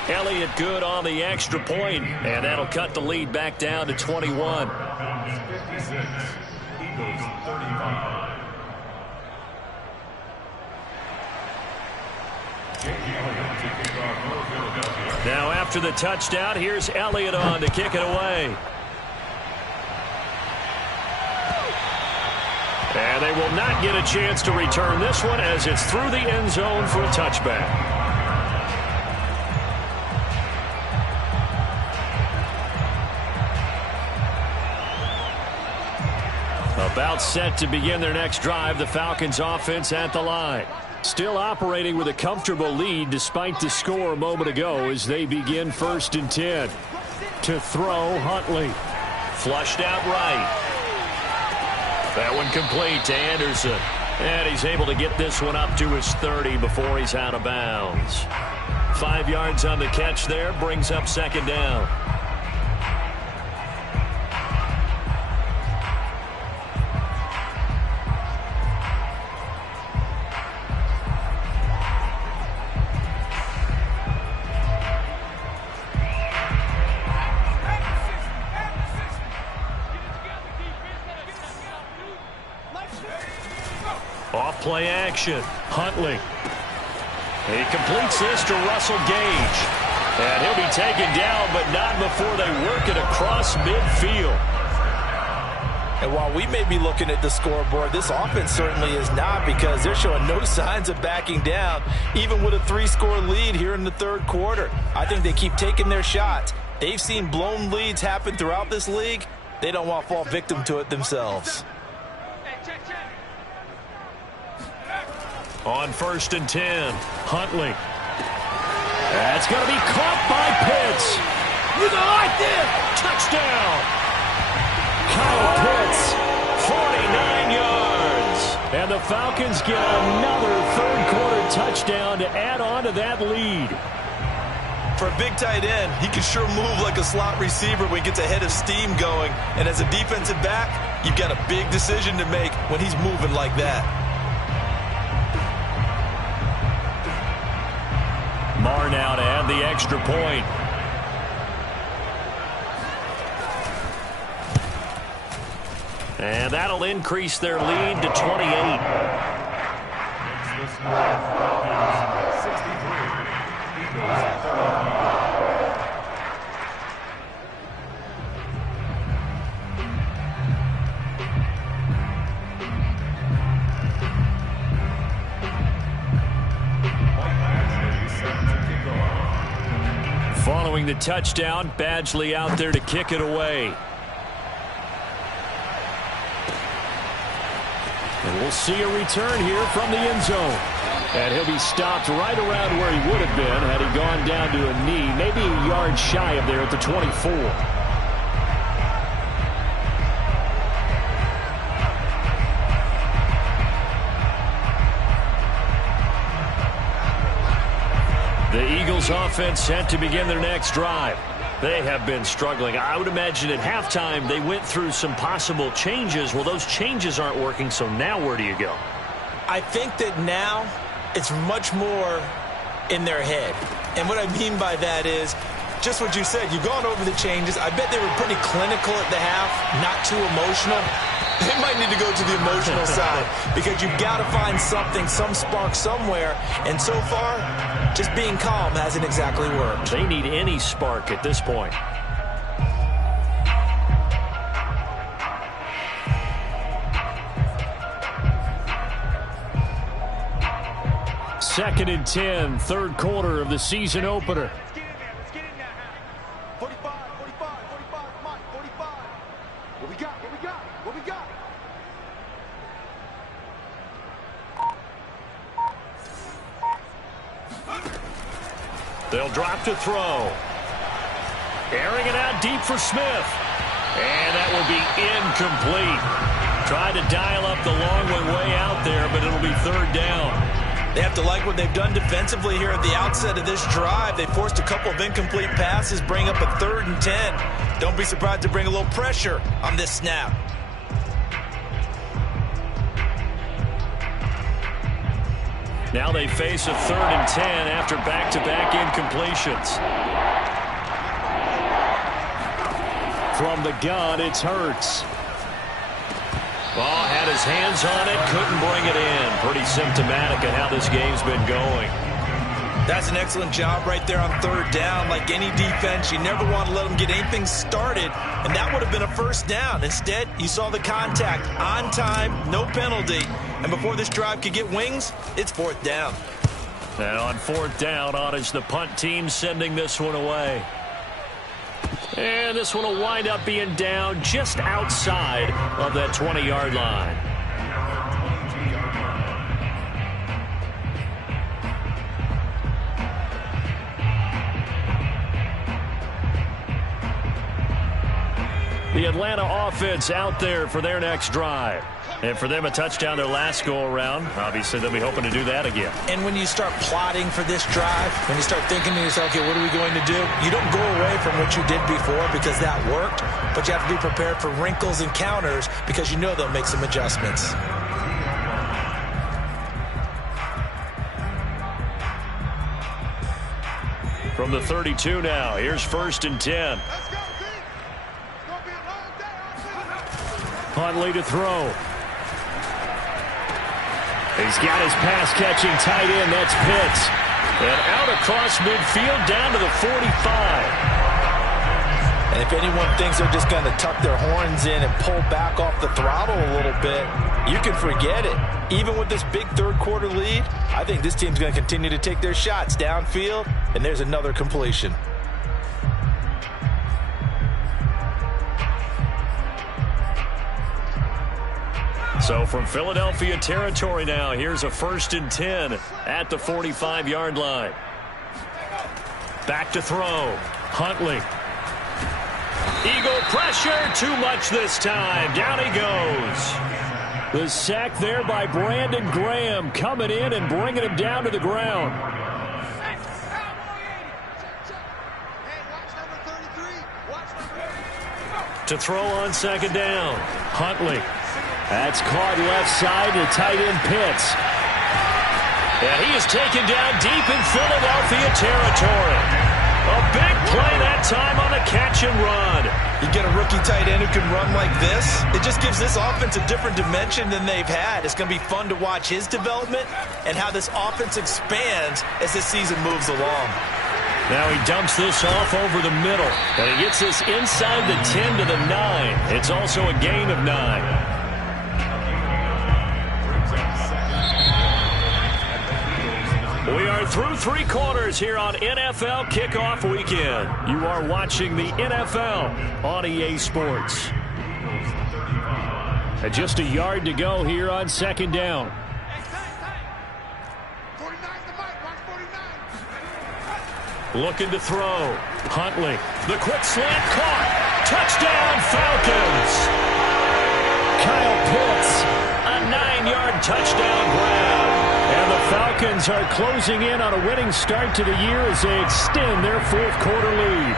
Elliott good on the extra point, and that'll cut the lead back down to 21. Now after the touchdown, here's Elliott on to kick it away. And they will not get a chance to return this one as it's through the end zone for a touchback. About set to begin their next drive, the Falcons offense at the line. Still operating with a comfortable lead despite the score a moment ago as they begin 1st and 10. To throw, Huntley. Flushed out right. That one complete to Anderson. And he's able to get this one up to his 30 before he's out of bounds. 5 yards on the catch there, brings up 2nd down. Off-play action. Huntley. He completes this to Russell Gage. And he'll be taken down, but not before they work it across midfield. And while we may be looking at the scoreboard, this offense certainly is not, because they're showing no signs of backing down, even with a 3-score lead here in the 3rd quarter. I think they keep taking their shots. They've seen blown leads happen throughout this league. They don't want to fall victim to it themselves. On 1st and 10, Huntley. That's going to be caught by Pitts. You go like this. Touchdown. Kyle Pitts, 49 yards. And the Falcons get another 3rd quarter touchdown to add on to that lead. For a big tight end, he can sure move like a slot receiver when he gets a head of steam going. And as a defensive back, you've got a big decision to make when he's moving like that. Marr now to add the extra point. And that'll increase their lead to 28. Following the touchdown, Badgley out there to kick it away. And we'll see a return here from the end zone. And he'll be stopped right around where he would have been had he gone down to a knee, maybe a yard shy of there at the 24. The Eagles offense set to begin their next drive. They have been struggling. I would imagine at halftime they went through some possible changes. Well, those changes aren't working, so now where do you go? I think that now it's much more in their head. And what I mean by that is just what you said. You've gone over the changes. I bet they were pretty clinical at the half, not too emotional. They might need to go to the emotional side because you've got to find something, some spark somewhere. And so far, just being calm hasn't exactly worked. They need any spark at this point. Second and 10, third quarter of the season opener. Let's get in there. Let's get in there now. 45, 45, 45, come on, 45. What we got? What we got? What we got? They'll drop to throw. Airing it out deep for Smith. And that will be incomplete. Tried to dial up the long way out there, but it'll be third down. They have to like what they've done defensively here at the outset of this drive. They forced a couple of incomplete passes, bring up a 3rd and 10. Don't be surprised to bring a little pressure on this snap. Now they face a 3rd and 10 after back-to-back incompletions. From the gun, it's Hurts. Ball had his hands on it, couldn't bring it in. Pretty symptomatic of how this game's been going. That's an excellent job right there on 3rd down. Like any defense, you never want to let them get anything started, and that would have been a 1st down. Instead, you saw the contact on time, no penalty, and before this drive could get wings, it's 4th down. And on 4th down, on is the punt team sending this one away. And this one will wind up being down just outside of that 20-yard line. The Atlanta offense out there for their next drive. And for them, a touchdown their last go-around. Obviously, they'll be hoping to do that again. And when you start plotting for this drive, when you start thinking to yourself, okay, what are we going to do? You don't go away from what you did before because that worked, but you have to be prepared for wrinkles and counters because you know they'll make some adjustments. From the 32 now, here's 1st and 10. Let's go, team. It's going to be a long day. Huntley to throw. He's got his pass-catching tight end. That's Pitts. And out across midfield down to the 45. And if anyone thinks they're just going to tuck their horns in and pull back off the throttle a little bit, you can forget it. Even with this big 3rd quarter lead, I think this team's going to continue to take their shots downfield, and there's another completion. So from Philadelphia territory now, here's a 1st and 10 at the 45-yard line. Back to throw. Huntley. Eagle pressure, too much this time. Down he goes. The sack there by Brandon Graham coming in and bringing him down to the ground. To throw on 2nd down. Huntley. That's caught left side to tight end Pitts. And he is taken down deep in Philadelphia territory. A big play that time on a catch and run. You get a rookie tight end who can run like this, it just gives this offense a different dimension than they've had. It's going to be fun to watch his development and how this offense expands as this season moves along. Now he dumps this off over the middle. And he gets this inside the 10 to the 9. It's also a gain of 9. We are through 3 quarters here on NFL Kickoff Weekend. You are watching the NFL on EA Sports. And just a yard to go here on 2nd down. 49 the mic, watch 49. Looking to throw. Huntley. The quick slant caught. Touchdown Falcons. Kyle Pitts. A 9-yard touchdown grab. And the Falcons are closing in on a winning start to the year as they extend their 4th quarter lead.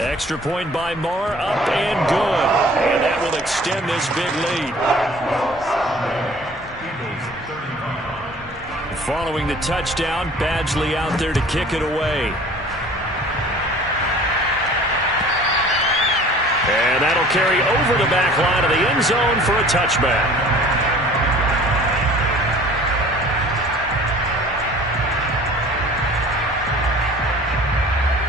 Extra point by Marr, up and good. And that will extend this big lead. Following the touchdown, Badgley out there to kick it away. And that'll carry over the back line of the end zone for a touchback.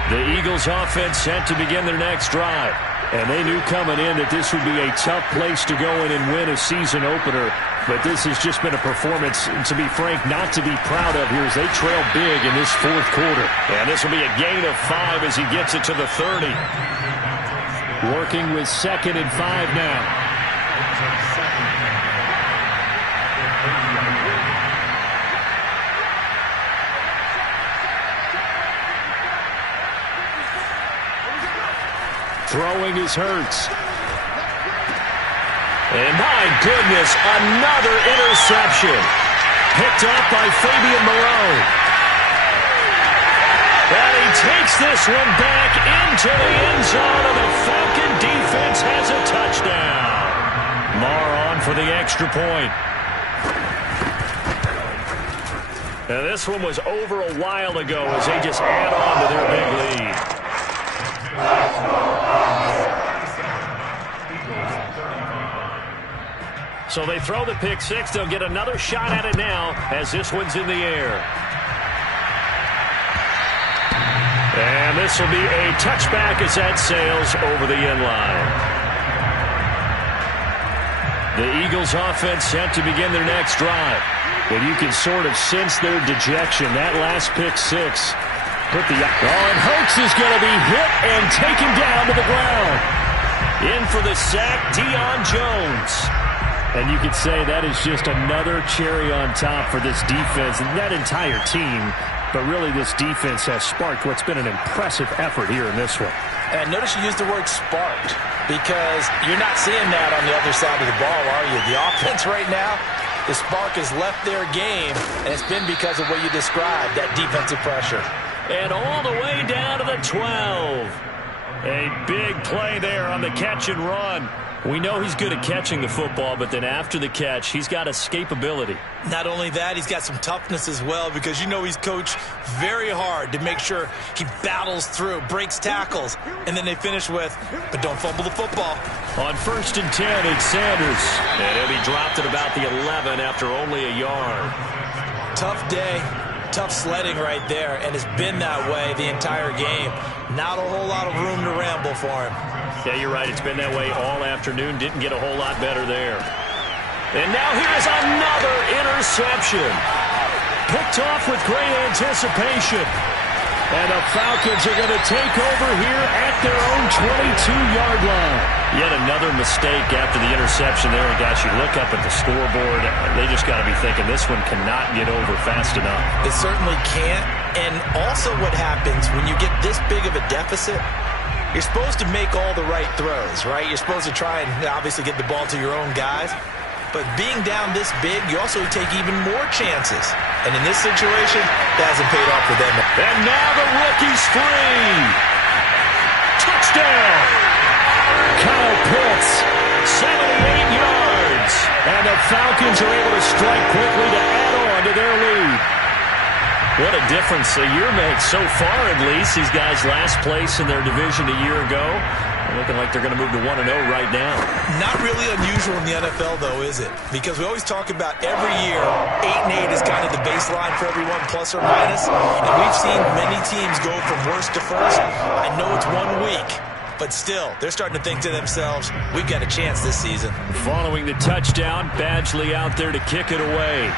The Eagles offense set to begin their next drive. And they knew coming in that this would be a tough place to go in and win a season opener. But this has just been a performance, to be frank, not to be proud of here as they trail big in this fourth quarter. And this will be a gain of 5 as he gets it to the 30. Working with 2nd and 5 now. Throwing is Hurts. And my goodness, another interception. Picked up by Fabian Moreau. And he takes this one back into the end zone, and the Falcon defense has a touchdown. Marr on for the extra point. Now this one was over a while ago as they just add on to their big lead. So they throw the pick six. They'll get another shot at it now as this one's in the air. And this will be a touchback as that sails over the end line. The Eagles offense set to begin their next drive. Well, you can sort of sense their dejection. That last pick six put the... and Hurts is going to be hit and taken down to the ground. In for the sack, Deion Jones. And you could say that is just another cherry on top for this defense and that entire team. But really, this defense has sparked what's been an impressive effort here in this one. And notice you used the word sparked because you're not seeing that on the other side of the ball, are you? The offense right now, the spark has left their game, and it's been because of what you described, that defensive pressure. And all the way down to the 12. A big play there on the catch and run. We know he's good at catching the football, but then after the catch, he's got escapability. Not only that, he's got some toughness as well because you know he's coached very hard to make sure he battles through, breaks tackles, and then they finish with, but don't fumble the football. On 1st and 10, it's Sanders. And he'll be dropped at about the 11 after only a yard. Tough day, tough sledding right there, and it's been that way the entire game. Not a whole lot of room to ramble for him. Yeah, you're right. It's been that way all afternoon. Didn't get a whole lot better there. And now here's another interception. Picked off with great anticipation. And the Falcons are going to take over here at their own 22-yard line. Yet another mistake after the interception there. And gosh, you look up at the scoreboard, they just got to be thinking this one cannot get over fast enough. It certainly can't. And also what happens when you get this big of a deficit, you're supposed to make all the right throws, right? You're supposed to try and obviously get the ball to your own guys. But being down this big, you also take even more chances. And in this situation, that hasn't paid off for them. And now the rookie's free. Touchdown. Kyle Pitts, 78 yards. And the Falcons are able to strike quickly to add on to their lead. What a difference a year makes so far, at least. These guys last place in their division a year ago. Looking like they're going to move to 1-0 right now. Not really unusual in the NFL, though, is it? Because we always talk about every year, 8-8 is kind of the baseline for everyone, plus or minus. And we've seen many teams go from worst to first. I know it's 1 week, but still, they're starting to think to themselves, we've got a chance this season. Following the touchdown, Badgley out there to kick it away.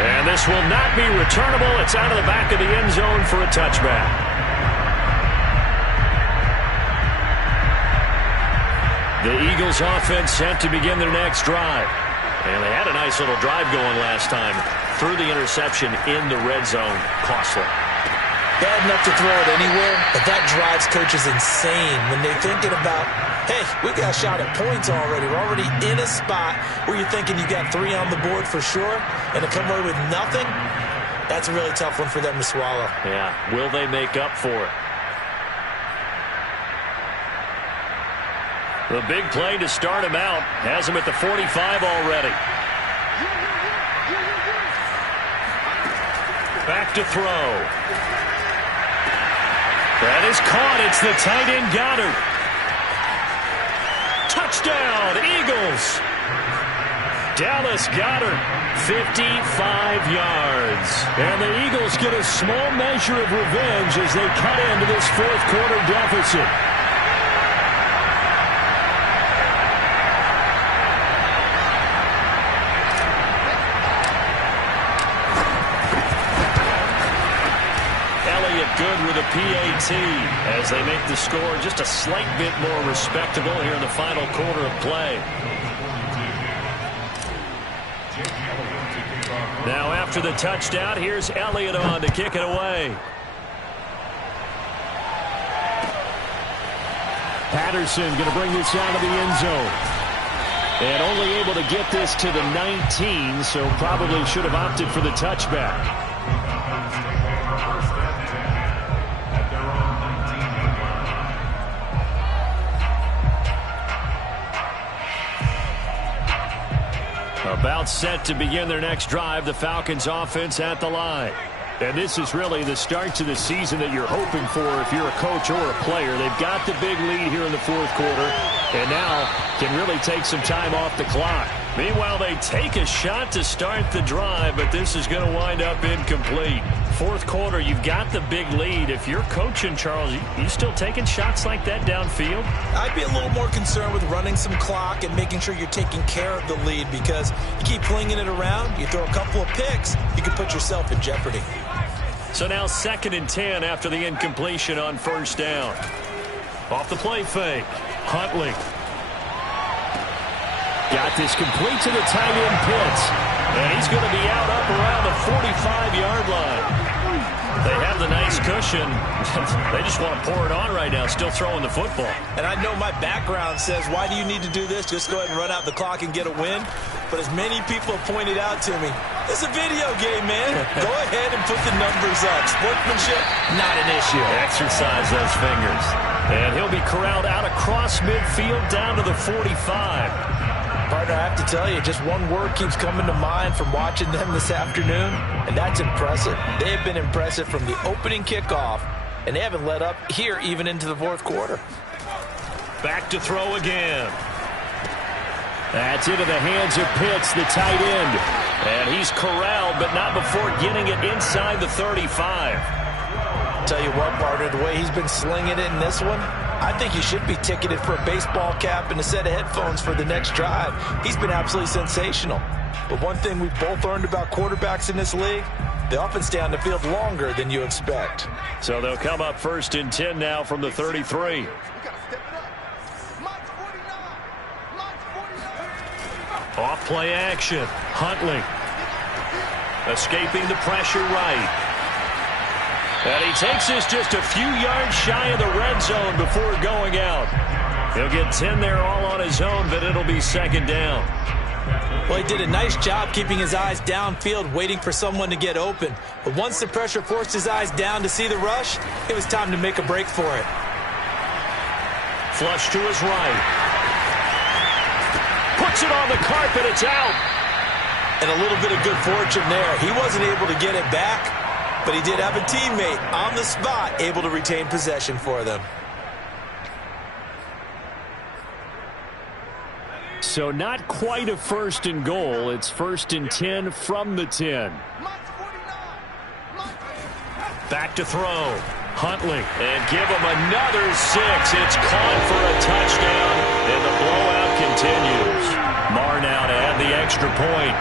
And this will not be returnable. It's out of the back of the end zone for a touchback. The Eagles offense set to begin their next drive. And they had a nice little drive going last time. Threw the interception in the red zone. Costly. Bad enough to throw it anywhere, but that drives coaches insane when they're thinking about, hey, we got a shot at points already. We're already in a spot where you're thinking you got 3 on the board for sure, and to come away with nothing, That's a really tough one for them to swallow. Yeah, will they make up for it? The big play to start him out has him at the 45 already. Back to throw. That is caught. It's the tight end Goddard. Touchdown, Eagles. Dallas Goedert, 55 yards. And the Eagles get a small measure of revenge as they cut into this fourth quarter deficit. Good with a PAT as they make the score just a slight bit more respectable here in the final quarter of play. Now after the touchdown, here's Elliott on to kick it away. Patterson going to bring this out of the end zone. And only able to get this to the 19, so probably should have opted for the touchback. About set to begin their next drive, the Falcons offense at the line. And this is really the start to the season that you're hoping for if you're a coach or a player. They've got the big lead here in the fourth quarter and now can really take some time off the clock. Meanwhile, they take a shot to start the drive, but this is going to wind up incomplete. Fourth quarter, you've got the big lead. If you're coaching, Charles, you still taking shots like that downfield? I'd be a little more concerned with running some clock and making sure you're taking care of the lead, because you keep flinging it around, you throw a couple of picks, you can put yourself in jeopardy. So now 2nd and 10 after the incompletion on first down. Off the play fake, Huntley. Got this complete to the tight end Pitts. And he's going to be out up around the 45-yard line. They have the nice cushion. They just want to pour it on right now, still throwing the football. And I know my background says, why do you need to do this? Just go ahead and run out the clock and get a win. But as many people have pointed out to me, it's a video game, man. Go ahead and put the numbers up. Sportsmanship, not an issue. Exercise those fingers. And he'll be corralled out across midfield down to the 45. Partner, I have to tell you, just one word keeps coming to mind from watching them this afternoon, and that's impressive. They have been impressive from the opening kickoff, and they haven't let up here even into the fourth quarter. Back to throw again. That's into the hands of Pitts, the tight end. And he's corralled, but not before getting it inside the 35. Tell you what, partner, the way he's been slinging it in this one, I think he should be ticketed for a baseball cap and a set of headphones for the next drive. He's been absolutely sensational. But one thing we've both learned about quarterbacks in this league, they often stay on the field longer than you expect. So they'll come up 1st and 10 now from the 33. Off play action. Huntley. Escaping the pressure right. And he takes this just a few yards shy of the red zone before going out. He'll get 10 there all on his own, but it'll be 2nd down. Well, he did a nice job keeping his eyes downfield, waiting for someone to get open. But once the pressure forced his eyes down to see the rush, it was time to make a break for it. Flush to his right. Puts it on the carpet. It's out. And a little bit of good fortune there. He wasn't able to get it back, but he did have a teammate on the spot able to retain possession for them. So not quite a 1st and goal. It's 1st and 10 from the 10. Back to throw. Huntley. And give him another 6. It's caught for a touchdown, and the blowout continues. Marr now to add the extra point.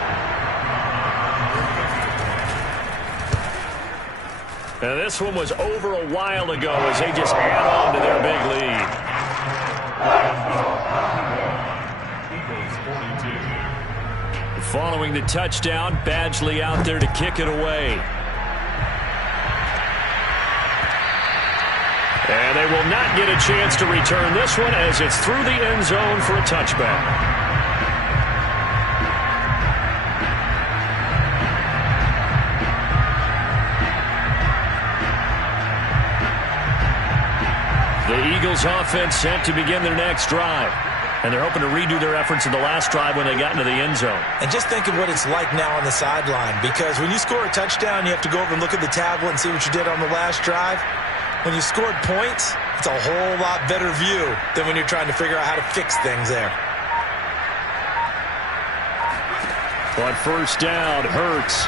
Now this one was over a while ago as they just add on to their big lead. Following the touchdown, Badgley out there to kick it away. And they will not get a chance to return this one as it's through the end zone for a touchback. The Eagles offense set to begin their next drive. And they're hoping to redo their efforts in the last drive when they got into the end zone. And just think of what it's like now on the sideline, because when you score a touchdown, you have to go over and look at the tablet and see what you did on the last drive. When you scored points, it's a whole lot better view than when you're trying to figure out how to fix things there. On first down, Hurts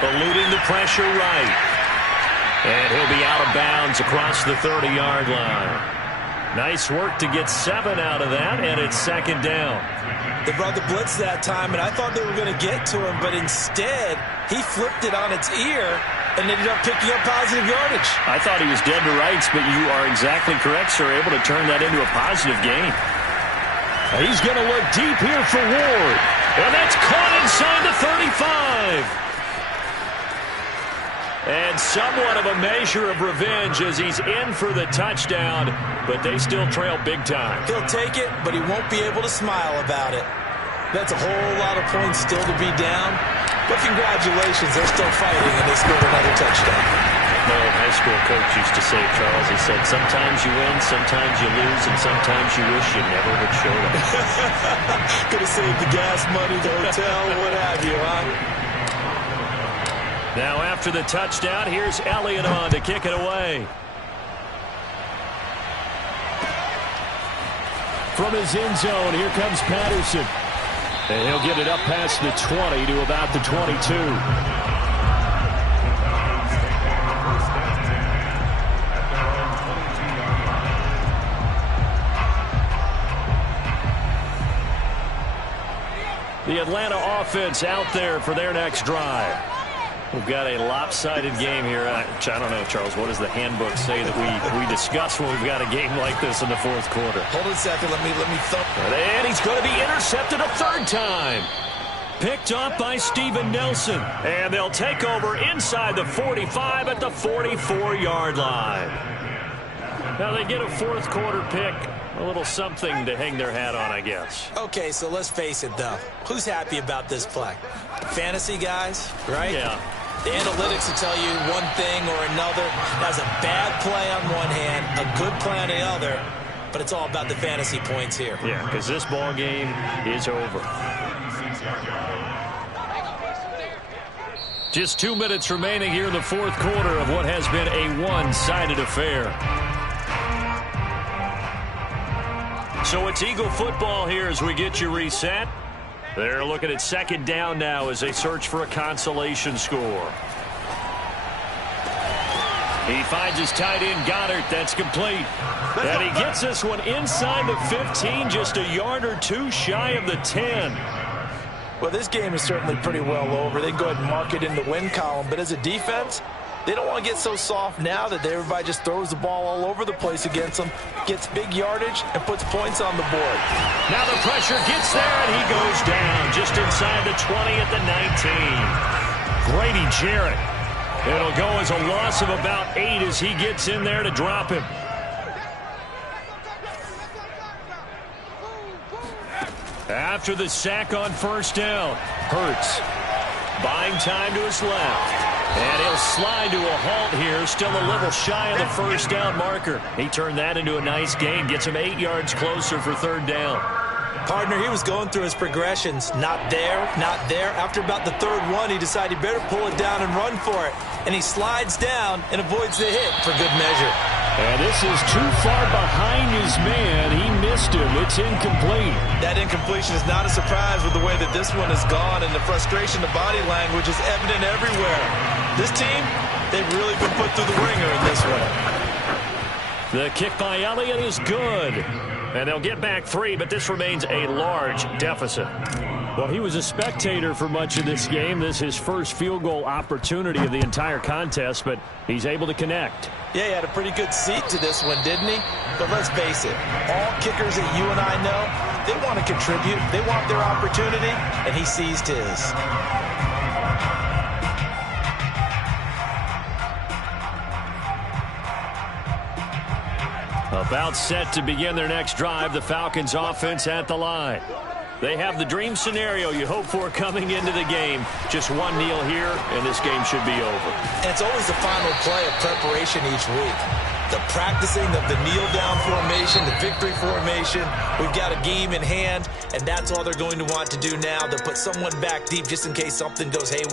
eluding the pressure right. And he'll be out of bounds across the 30-yard line. Nice work to get 7 out of that, and it's second down. They brought the blitz that time, and I thought they were going to get to him, but instead, he flipped it on its ear and ended up picking up positive yardage. I thought he was dead to rights, but you are exactly correct, sir. Able to turn that into a positive gain. He's going to look deep here for Ward, and that's caught inside the 35. And somewhat of a measure of revenge as he's in for the touchdown, but they still trail big time. He'll take it, but he won't be able to smile about it. That's a whole lot of points still to be down, but congratulations, they're still fighting, and they scored another touchdown. My old high school coach used to say, Charles, he said, sometimes you win, sometimes you lose, and sometimes you wish you never would show up. Could have saved the gas money, the hotel, what have you, huh? Now after the touchdown, here's Elliott on to kick it away. From his end zone, here comes Patterson. And he'll get it up past the 20 to about the 22. The Atlanta offense out there for their next drive. We've got a lopsided game here. I don't know, Charles, what does the handbook say that we discuss when we've got a game like this in the fourth quarter? Hold on a second. Let me thump. And he's going to be intercepted a third time. Picked off by Steven Nelson. And they'll take over inside the 45 at the 44-yard line. Now they get a fourth quarter pick. A little something to hang their hat on, I guess. Okay, so let's face it, though. Who's happy about this play? Fantasy guys, right? Yeah. The analytics will tell you one thing or another. That's a bad play on one hand, a good play on the other, but it's all about the fantasy points here. Yeah, because this ball game is over. Just 2 minutes remaining here in the fourth quarter of what has been a one-sided affair. So it's Eagle football here as we get you reset. They're looking at second down now as they search for a consolation score. He finds his tight end, Goddard. That's complete. And he gets this one inside the 15, just a yard or two shy of the 10. Well, this game is certainly pretty well over. They can go ahead and mark it in the win column. But as a defense, they don't want to get so soft now that everybody just throws the ball all over the place against them, gets big yardage, and puts points on the board. Now the pressure gets there, and he goes down just inside the 20 at the 19. Grady Jarrett. It'll go as a loss of about 8 as he gets in there to drop him. After the sack on first down, Hurts buying time to his left. And he'll slide to a halt here, still a little shy of the first down marker. He turned that into a nice gain, gets him 8 yards closer for third down. Partner, he was going through his progressions. Not there, not there. After about the third one, he decided he better pull it down and run for it. And he slides down and avoids the hit for good measure. And this is too far behind his man. He missed him. It's incomplete. That incompletion is not a surprise with the way that this one has gone, and the frustration, the body language is evident everywhere. This team, they've really been put through the ringer in this one. The kick by Elliott is good. And they'll get back 3, but this remains a large deficit. Well, he was a spectator for much of this game. This is his first field goal opportunity of the entire contest, but he's able to connect. Yeah, he had a pretty good seat to this one, didn't he? But let's face it, all kickers that you and I know, they want to contribute. They want their opportunity, and he seized his. About set to begin their next drive, the Falcons offense at the line. They have the dream scenario you hope for coming into the game. Just one kneel here, and this game should be over. And it's always the final play of preparation each week. the practicing of the kneel-down formation, the victory formation. We've got a game in hand, and that's all they're going to want to do now. They'll put someone back deep just in case something goes haywire.